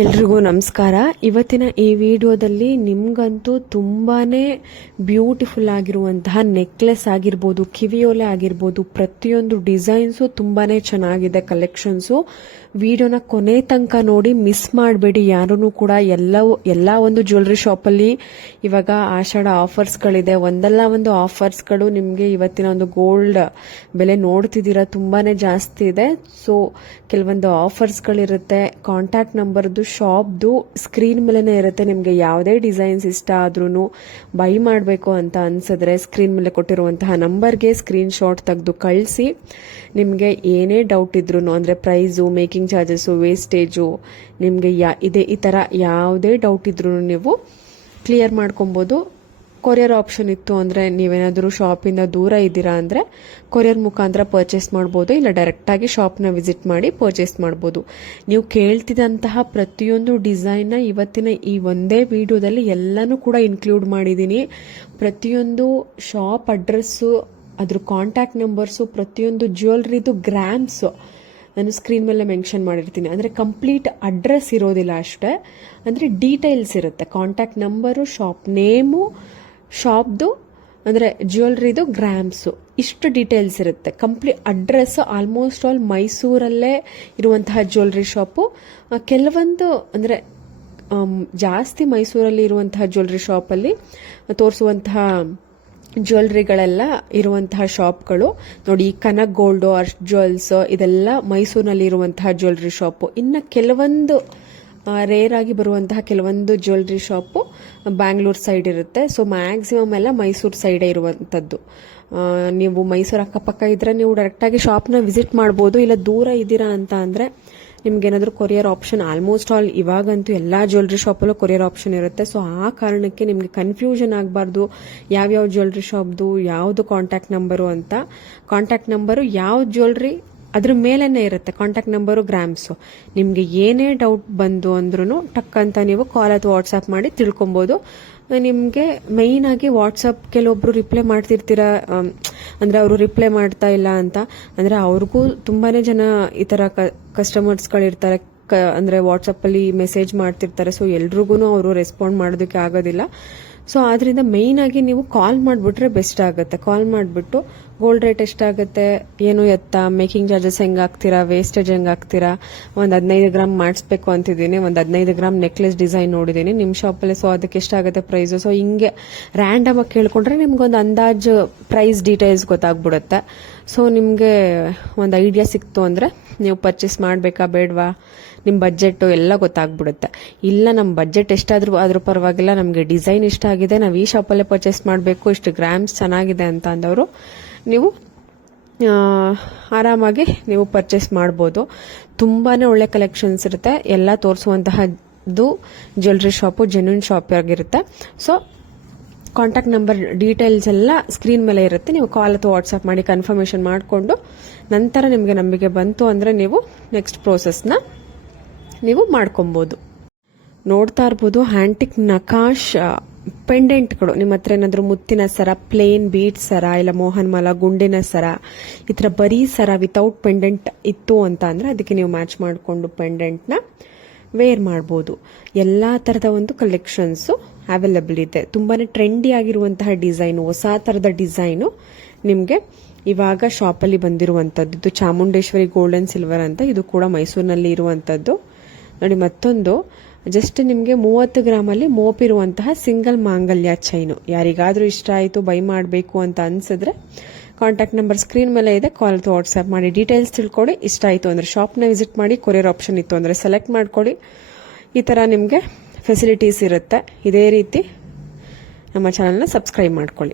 ಎಲ್ರಿಗೂ ನಮಸ್ಕಾರ. ಇವತ್ತಿನ ಈ ವಿಡಿಯೋದಲ್ಲಿ ನಿಮ್ಗಂತೂ ತುಂಬಾನೇ ಬ್ಯೂಟಿಫುಲ್ ಆಗಿರುವಂತಹ ನೆಕ್ಲೆಸ್ ಆಗಿರ್ಬೋದು, ಕಿವಿಯೋಲೆ ಆಗಿರ್ಬೋದು, ಪ್ರತಿಯೊಂದು ಡಿಸೈನ್ಸು ತುಂಬಾನೇ ಚೆನ್ನಾಗಿದೆ. ಕಲೆಕ್ಷನ್ಸು ವಿಡಿಯೋನ ಕೊನೆ ತನಕ ನೋಡಿ, ಮಿಸ್ ಮಾಡಬೇಡಿ ಯಾರೂ ಕೂಡ. ಎಲ್ಲ ಒಂದು ಜ್ಯುವೆಲ್ರಿ ಶಾಪಲ್ಲಿ ಇವಾಗ ಆಷಾಢ ಆಫರ್ಸ್ಗಳಿದೆ. ಒಂದಲ್ಲ ಒಂದು ಆಫರ್ಸ್ಗಳು ನಿಮಗೆ ಇವತ್ತಿನ ಒಂದು ಗೋಲ್ಡ್ ಬೆಲೆ ನೋಡ್ತಿದ್ದೀರಾ ತುಂಬಾನೇ ಜಾಸ್ತಿ ಇದೆ. ಸೊ ಕೆಲವೊಂದು ಆಫರ್ಸ್ಗಳಿರುತ್ತೆ. ಕಾಂಟ್ಯಾಕ್ಟ್ ನಂಬರ್ದು ಶಾಪ್ದು ಸ್ಕ್ರೀನ್ ಮೇಲೆನೇ ಇರುತ್ತೆ. ನಿಮಗೆ ಯಾವುದೇ ಡಿಸೈನ್ಸ್ ಇಷ್ಟ ಆದ್ರೂ ಬೈ ಮಾಡಬೇಕು ಅಂತ ಅನ್ಸಿದ್ರೆ ಸ್ಕ್ರೀನ್ ಮೇಲೆ ಕೊಟ್ಟಿರುವಂತಹ ನಂಬರ್ಗೆ ಸ್ಕ್ರೀನ್ ಶಾಟ್ ತೆಗೆದು ಕಳಿಸಿ. ನಿಮಗೆ ಏನೇ ಡೌಟ್ ಇದ್ರೂ ಅಂದರೆ ಪ್ರೈಸು, ಮೇಕಿಂಗ್ ಚಾರ್ಜಸ್ಸು, ವೇಸ್ಟೇಜು, ನಿಮಗೆ ಈ ಥರ ಯಾವುದೇ ಡೌಟ್ ಇದ್ರೂ ನೀವು ಕ್ಲಿಯರ್ ಮಾಡ್ಕೊಬೋದು. ಕೊರಿಯರ್ ಆಪ್ಷನ್ ಇತ್ತು ಅಂದರೆ ನೀವೇನಾದರೂ ಶಾಪಿಂದ ದೂರ ಇದ್ದೀರಾ ಅಂದರೆ ಕೊರಿಯರ್ ಮುಖಾಂತರ ಪರ್ಚೇಸ್ ಮಾಡ್ಬೋದು, ಇಲ್ಲ ಡೈರೆಕ್ಟಾಗಿ ಶಾಪ್ನ ವಿಸಿಟ್ ಮಾಡಿ ಪರ್ಚೇಸ್ ಮಾಡ್ಬೋದು. ನೀವು ಕೇಳ್ತಿದ್ದಂತಹ ಪ್ರತಿಯೊಂದು ಡಿಸೈನ್ನ ಇವತ್ತಿನ ಈ ಒಂದೇ ವಿಡಿಯೋದಲ್ಲಿ ಎಲ್ಲನೂ ಕೂಡ ಇನ್ಕ್ಲೂಡ್ ಮಾಡಿದ್ದೀನಿ. ಪ್ರತಿಯೊಂದು ಶಾಪ್ ಅಡ್ರೆಸ್ಸು, ಅದ್ರ ಕಾಂಟ್ಯಾಕ್ಟ್ ನಂಬರ್ಸು, ಪ್ರತಿಯೊಂದು ಜ್ಯುವೆಲ್ರಿದು ಗ್ರಾಮ್ಸು ನಾನು ಸ್ಕ್ರೀನ್ ಮೇಲೆ ಮೆನ್ಷನ್ ಮಾಡಿರ್ತೀನಿ. ಅಂದರೆ ಕಂಪ್ಲೀಟ್ ಅಡ್ರೆಸ್ ಇರೋದಿಲ್ಲ ಅಷ್ಟೇ, ಅಂದರೆ ಡೀಟೇಲ್ಸ್ ಇರುತ್ತೆ. ಕಾಂಟ್ಯಾಕ್ಟ್ ನಂಬರು, ಶಾಪ್ ನೇಮು, ಶಾಪ್ದು ಅಂದರೆ ಜ್ಯುವೆಲ್ರಿದು ಗ್ರಾಮ್ಸು, ಇಷ್ಟು ಡೀಟೇಲ್ಸ್ ಇರುತ್ತೆ. ಕಂಪ್ಲೀಟ್ ಅಡ್ರೆಸ್ ಆಲ್ಮೋಸ್ಟ್ ಆಲ್ ಮೈಸೂರಲ್ಲೇ ಇರುವಂತಹ ಜ್ಯುವೆಲ್ರಿ ಶಾಪು. ಕೆಲವೊಂದು ಅಂದರೆ ಜಾಸ್ತಿ ಮೈಸೂರಲ್ಲಿ ಇರುವಂತಹ ಜ್ಯುವೆಲ್ರಿ ಶಾಪಲ್ಲಿ ತೋರಿಸುವಂತಹ ಜ್ಯುವೆಲ್ರಿಗಳೆಲ್ಲ ಇರುವಂತಹ ಶಾಪ್ಗಳು ನೋಡಿ. ಕನಕ್ ಗೋಲ್ಡು, ಅರ್ಶ್ ಜ್ಯುವೆಲ್ಸ್, ಇದೆಲ್ಲ ಮೈಸೂರಿನಲ್ಲಿ ಇರುವಂತಹ ಜ್ಯುವೆಲ್ರಿ ಶಾಪು. ಇನ್ನು ಕೆಲವೊಂದು ರೇರ್ ಆಗಿ ಬರುವಂತಹ ಕೆಲವೊಂದು ಜ್ಯುವೆಲ್ರಿ ಶಾಪು ಬ್ಯಾಂಗ್ಳೂರ್ ಸೈಡ್ ಇರುತ್ತೆ. ಸೊ ಮ್ಯಾಕ್ಸಿಮಮ್ ಎಲ್ಲ ಮೈಸೂರು ಸೈಡೇ ಇರುವಂಥದ್ದು. ನೀವು ಮೈಸೂರು ಅಕ್ಕಪಕ್ಕ ಇದ್ರೆ ನೀವು ಡೈರೆಕ್ಟಾಗಿ ಶಾಪ್ನ ವಿಸಿಟ್ ಮಾಡ್ಬೋದು. ಇಲ್ಲ ದೂರ ಇದ್ದೀರಾ ಅಂತ ಅಂದರೆ ನಿಮ್ಗೇನಾದರೂ ಕೊರಿಯರ್ ಆಪ್ಷನ್ ಆಲ್ಮೋಸ್ಟ್ ಆಲ್ ಇವಾಗಂತೂ ಎಲ್ಲ ಜ್ಯುವೆಲ್ರಿ ಶಾಪಲ್ಲೂ ಕೊರಿಯರ್ ಆಪ್ಷನ್ ಇರುತ್ತೆ. ಸೊ ಆ ಕಾರಣಕ್ಕೆ ನಿಮಗೆ ಕನ್ಫ್ಯೂಷನ್ ಆಗಬಾರ್ದು ಯಾವ್ಯಾವ ಜ್ಯುವೆಲ್ರಿ ಶಾಪ್ದು ಯಾವುದು ಕಾಂಟ್ಯಾಕ್ಟ್ ನಂಬರು ಅಂತ. ಕಾಂಟ್ಯಾಕ್ಟ್ ನಂಬರು ಯಾವ ಜ್ಯುವೆಲ್ರಿ ಅದ್ರ ಮೇಲೇನೆ ಇರುತ್ತೆ, ಕಾಂಟ್ಯಾಕ್ಟ್ ನಂಬರು, ಗ್ರಾಮ್ಸು. ನಿಮಗೆ ಏನೇ ಡೌಟ್ ಬಂದು ಅಂದ್ರೂ ಟಕ್ ಅಂತ ನೀವು ಕಾಲ್ ಅಥವಾ ವಾಟ್ಸಪ್ ಮಾಡಿ ತಿಳ್ಕೊಬೋದು. ನಿಮಗೆ ಮೇಯ್ನ್ ಆಗಿ ವಾಟ್ಸಪ್ ಕೆಲವೊಬ್ರು ರಿಪ್ಲೈ ಮಾಡ್ತಿರ್ತೀರ, ಅಂದರೆ ಅವರು ರಿಪ್ಲೈ ಮಾಡ್ತಾ ಇಲ್ಲ ಅಂತ ಅಂದರೆ ಅವ್ರಿಗೂ ತುಂಬಾನೇ ಜನ ಈ ಥರ ಕಸ್ಟಮರ್ಸ್ಗಳಿರ್ತಾರೆ, ಅಂದರೆ ವಾಟ್ಸಪ್ಪಲ್ಲಿ ಮೆಸೇಜ್ ಮಾಡ್ತಿರ್ತಾರೆ. ಸೊ ಎಲ್ರಿಗೂ ಅವರು ರೆಸ್ಪಾಂಡ್ ಮಾಡೋದಕ್ಕೆ ಆಗೋದಿಲ್ಲ. ಸೊ ಆದ್ರಿಂದ ಮೇಯ್ನ್ ಆಗಿ ನೀವು ಕಾಲ್ ಮಾಡಿಬಿಟ್ರೆ ಬೆಸ್ಟ್ ಆಗುತ್ತೆ. ಕಾಲ್ ಮಾಡಿಬಿಟ್ಟು ಗೋಲ್ಡ್ ರೇಟ್ ಎಷ್ಟಾಗುತ್ತೆ, ಏನು ಎತ್ತ, ಮೇಕಿಂಗ್ ಚಾರ್ಜಸ್ ಹೆಂಗೆ ಹಾಕ್ತೀರಾ, ವೇಸ್ಟೇಜ್ ಹೆಂಗೆ ಹಾಕ್ತೀರಾ, ಒಂದು 15 ಗ್ರಾಮ್ ಮಾಡಿಸ್ಬೇಕು ಅಂತಿದ್ದೀನಿ, ಒಂದು 15 ಗ್ರಾಮ್ ನೆಕ್ಲೆಸ್ ಡಿಸೈನ್ ನೋಡಿದ್ದೀನಿ ನಿಮ್ಮ ಶಾಪಲ್ಲಿ, ಸೊ ಅದಕ್ಕೆ ಎಷ್ಟಾಗುತ್ತೆ ಪ್ರೈಸು. ಸೊ ಹಿಂಗೆ ರ್ಯಾಂಡಮ್ ಆಗಿ ಕೇಳ್ಕೊಂಡ್ರೆ ನಿಮ್ಗೊಂದು ಅಂದಾಜು ಪ್ರೈಸ್ ಡೀಟೇಲ್ಸ್ ಗೊತ್ತಾಗ್ಬಿಡುತ್ತೆ. ಸೊ ನಿಮಗೆ ಒಂದು ಐಡಿಯಾ ಸಿಕ್ತು ಅಂದರೆ ನೀವು ಪರ್ಚೇಸ್ ಮಾಡಬೇಕಾ ಬೇಡವಾ, ನಿಮ್ಮ ಬಜೆಟ್ಟು ಎಲ್ಲ ಗೊತ್ತಾಗ್ಬಿಡುತ್ತೆ. ಇಲ್ಲ ನಮ್ಮ ಬಜೆಟ್ ಎಷ್ಟಾದರೂ ಆದರೂ ಪರವಾಗಿಲ್ಲ, ನಮಗೆ ಡಿಸೈನ್ ಇಷ್ಟ ಆಗಿದೆ, ನಾವು ಈ ಶಾಪಲ್ಲೇ ಪರ್ಚೇಸ್ ಮಾಡಬೇಕು, ಇಷ್ಟು ಗ್ರಾಮ್ಸ್ ಚೆನ್ನಾಗಿದೆ ಅಂತ ಅಂದವರು ನೀವು ಆರಾಮಾಗಿ ನೀವು ಪರ್ಚೇಸ್ ಮಾಡ್ಬೋದು. ತುಂಬಾ ಒಳ್ಳೆ ಕಲೆಕ್ಷನ್ಸ್ ಇರುತ್ತೆ. ಎಲ್ಲ ತೋರಿಸುವಂತಹದ್ದು ಜ್ಯುವೆಲ್ರಿ ಶಾಪು ಜೆನ್ಯೂನ್ ಶಾಪ್ ಆಗಿರುತ್ತೆ. ಸೊ ಕಾಂಟ್ಯಾಕ್ಟ್ ನಂಬರ್ ಡೀಟೇಲ್ಸ್ ಎಲ್ಲ ಸ್ಕ್ರೀನ್ ಮೇಲೆ ಇರುತ್ತೆ. ನೀವು ಕಾಲ್ ಅಥವಾ ವಾಟ್ಸಪ್ ಮಾಡಿ ಕನ್ಫರ್ಮೇಷನ್ ಮಾಡಿಕೊಂಡು ನಂತರ ನಿಮಗೆ ನಂಬಿಕೆ ಬಂತು ಅಂದರೆ ನೀವು ನೆಕ್ಸ್ಟ್ ಪ್ರೋಸೆಸ್ನ ನೀವು ಮಾಡ್ಕೊಬೋದು. ನೋಡ್ತಾ ಇರ್ಬೋದು ಹ್ಯಾಂಟಿಕ್ ನಕಾಶ್ ಪೆಂಡೆಂಟ್ಗಳು. ನಿಮ್ಮ ಹತ್ರ ಏನಾದರೂ ಮುತ್ತಿನ ಸರ, ಪ್ಲೇನ್ ಬೀಟ್ ಸರ, ಇಲ್ಲ ಮೋಹನ್ ಮಾಲ, ಗುಂಡಿನ ಸರ, ಈ ಥರ ಬರೀ ಸರ ವಿತೌಟ್ ಪೆಂಡೆಂಟ್ ಇತ್ತು ಅಂತ ಅಂದರೆ ಅದಕ್ಕೆ ನೀವು ಮ್ಯಾಚ್ ಮಾಡಿಕೊಂಡು ಪೆಂಡೆಂಟ್ನ ವೇರ್ ಮಾಡ್ಬೋದು. ಎಲ್ಲ ಥರದ ಒಂದು ಕಲೆಕ್ಷನ್ಸು ಅವೈಲಬಲ್ ಇದೆ. ತುಂಬಾ ಟ್ರೆಂಡಿ ಆಗಿರುವಂತಹ ಡಿಸೈನು, ಹೊಸ ಥರದ ಡಿಸೈನು ನಿಮಗೆ ಇವಾಗ ಶಾಪಲ್ಲಿ ಬಂದಿರುವಂಥದ್ದು. ಇದು ಚಾಮುಂಡೇಶ್ವರಿ ಗೋಲ್ಡ್ ಅಂಡ್ ಸಿಲ್ವರ್ ಅಂತ, ಇದು ಕೂಡ ಮೈಸೂರಿನಲ್ಲಿ ಇರುವಂಥದ್ದು. ನೋಡಿ ಮತ್ತೊಂದು ಜಸ್ಟ್ ನಿಮಗೆ 30 ಗ್ರಾಮಲ್ಲಿ ಮೋಪಿರುವಂತಹ ಸಿಂಗಲ್ ಮಾಂಗಲ್ಯ ಚೈನು. ಯಾರಿಗಾದರೂ ಇಷ್ಟ ಆಯಿತು, ಬೈ ಮಾಡಬೇಕು ಅಂತ ಅನ್ಸಿದ್ರೆ ಕಾಂಟ್ಯಾಕ್ಟ್ ನಂಬರ್ ಸ್ಕ್ರೀನ್ ಮೇಲೆ ಇದೆ, ಕಾಲ್ ಅಥವಾ ವಾಟ್ಸ್ಆ್ಯಪ್ ಮಾಡಿ ಡೀಟೇಲ್ಸ್ ತಿಳ್ಕೊಳ್ಳಿ. ಇಷ್ಟ ಆಯಿತು ಅಂದರೆ ಶಾಪ್ನ ವಿಸಿಟ್ ಮಾಡಿ, ಕೊರಿಯರ್ ಆಪ್ಷನ್ ಇತ್ತು ಅಂದರೆ ಸೆಲೆಕ್ಟ್ ಮಾಡ್ಕೊಳ್ಳಿ. ಈ ಥರ ನಿಮಗೆ ಫೆಸಿಲಿಟೀಸ್ ಇರುತ್ತೆ. ಇದೇ ರೀತಿ ನಮ್ಮ ಚಾನಲ್ನ ಸಬ್ಸ್ಕ್ರೈಬ್ ಮಾಡ್ಕೊಳ್ಳಿ.